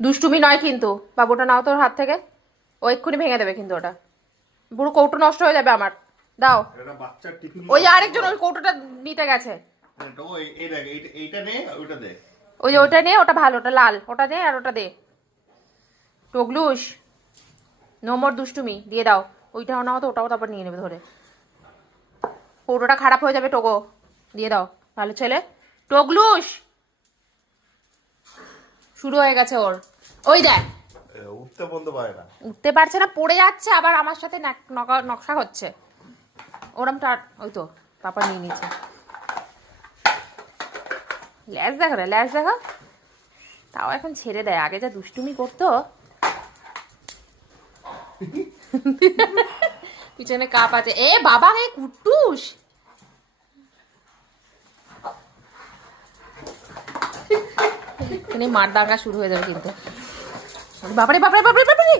দুষ্টুমি নয় কিন্তু। বাবুটা নাও তোর হাত থেকে। ও এক্ষুনি ভেঙে দেবে কিন্তু ওটা। পুরো কৌটো নষ্ট হয়ে যাবে আমার। দাও। ওই আরেকজন ওই কৌটোটা নিতে গেছে। নে দে। ওই যে ওটা নে ওটা ভালো ওটা লাল। ওটা দে আর ওটা দে। টগলুস নোমর দুষ্টুমি। দিয়ে দাও। ওইটাও নাও হতো ওটাও তারপর নিয়ে নেবে ধরে। কৌটোটা খারাপ হয়ে যাবে টোগো। দিয়ে দাও। ভালো ছেলে। টগলুস! শুরু হয়ে গেছে ওর। ওই দেখ। উঠতে বন্ধ পারে না। উঠতে পারছে না পড়ে যাচ্ছে আবার আমার সাথে নাক- নকা- নকশা হচ্ছে। ওরমটা ওই তো পাপা নিয়ে নিচ্ছে। ল্যাস দেখো রে ল্যাস দেখো। তাও এখন ছেড়ে দেয় আগে যা দুষ্টুমি করতো। পিছনে কাপ আছে। এ বাবা হে এখানে মার দাঙ্গা শুরু হয়ে যাবে কিন্তু। বাবারে বাবারে বাবারে বাবারে।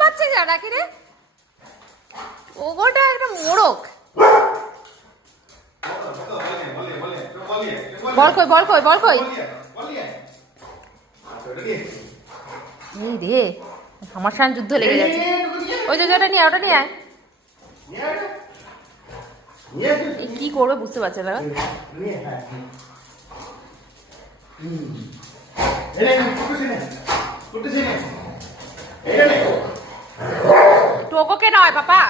পাচ্ছে যা রে? একটা মোড়ক। বল কই বল কই বল কই। রে, আমার সাথে যুদ্ধ লেগে যাচ্ছে। ওই যে ওটা নিয়ে ওটা নিয়ে কি করবে বুঝতে পারছে না? টোকোকে নয় পাপা।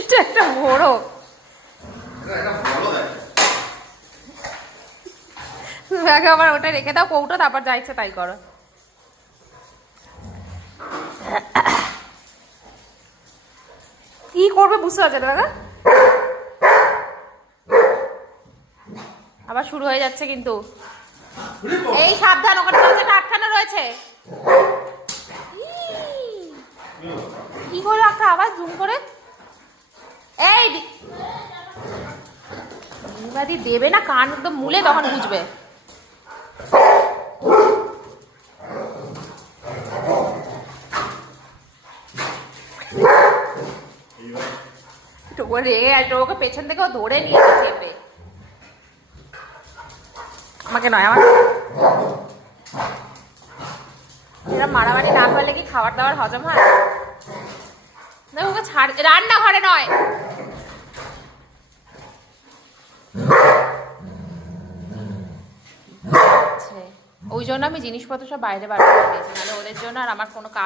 এটা একটা তুমি আগে আবার ওটা রেখে দাও, কৌটো, তারপর যাইছে তাই করো। কি করবে বুঝতে পারছে দাদা? আবার শুরু হয়ে যাচ্ছে কিন্তু। এই সাবধান, ওখানে দরজাটা আটকানো রয়েছে। কি করে একটা আবার জুম করে? এই দি- ইবাদি দেবে না, কান একদম মুলে তখন বুঝবে। রেগে পেছন থেকেও ধরে নিয়েছে চেপে আমাকে নয় মারামারি না করলে কি খাবার দাবার হজম হয়? ওকে ছাড় রান্না ঘরে নয় ওই জন্য আমি জিনিসপত্র সব বাইরে বার দিয়েছি, নাহলে ওদের জন্য আর আমার কোনো কাজ